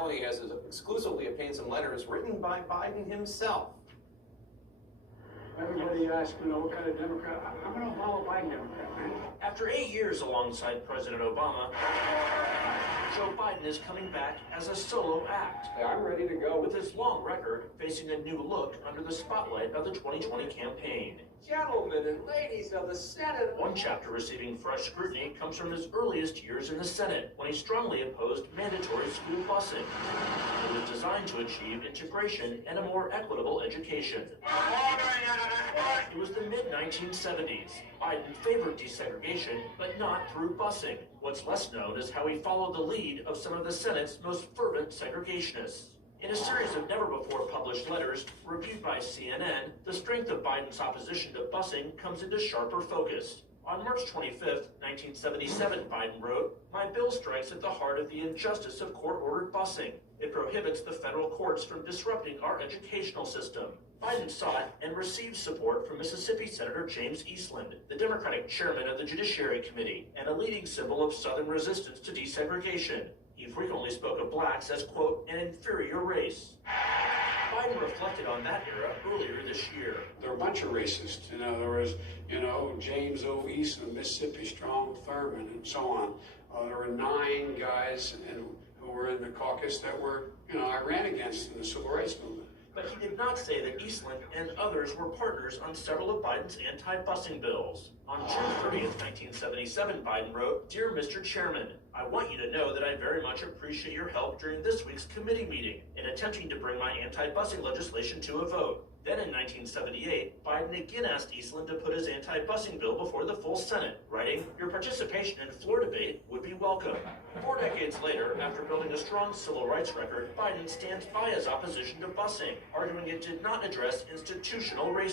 A.L.A. has exclusively obtained some letters written by Biden himself. Everybody asks, what kind of Democrat? I'm an Obama Biden Democrat, man. After 8 years alongside President Obama, Joe Biden is coming back as a solo act. I'm ready to go. With his long record facing a new look under the spotlight of the 2020 campaign. Gentlemen and ladies of the Senate. One chapter receiving fresh scrutiny comes from his earliest years in the Senate, when he strongly opposed mandatory school busing. It was designed to achieve integration and a more equitable education. It was the mid-1970s. Biden favored desegregation, but not through busing. What's less known is how he followed the lead of some of the Senate's most fervent segregationists. In a series of never-before-published letters reviewed by CNN, the strength of Biden's opposition to busing comes into sharper focus. On March 25, 1977, Biden wrote, "My bill strikes at the heart of the injustice of court-ordered busing. It prohibits the federal courts from disrupting our educational system." Biden sought and received support from Mississippi Senator James Eastland, the Democratic chairman of the Judiciary Committee, and a leading symbol of Southern resistance to desegregation. He frequently spoke of blacks as, quote, an inferior race. Biden reflected on that era earlier this year. There were a bunch of racists. There was, James O. Eastland, Mississippi Strong Thurman, and so on. There were 9 guys who were in the caucus that were, I ran against in the Civil Rights Movement. But he did not say that Eastland and others were partners on several of Biden's anti-busing bills. On June 30th, 1977, Biden wrote, "Dear Mr. Chairman, I want you to know that I very much appreciate your help during this week's committee meeting in attempting to bring my anti-busing legislation to a vote." Then in 1978, Biden again asked Eastland to put his anti-busing bill before the full Senate, writing, "Your participation in floor debate would be welcome." 4 decades later, after building a strong civil rights record, Biden stands by his opposition to busing, arguing it did not address institutional racism.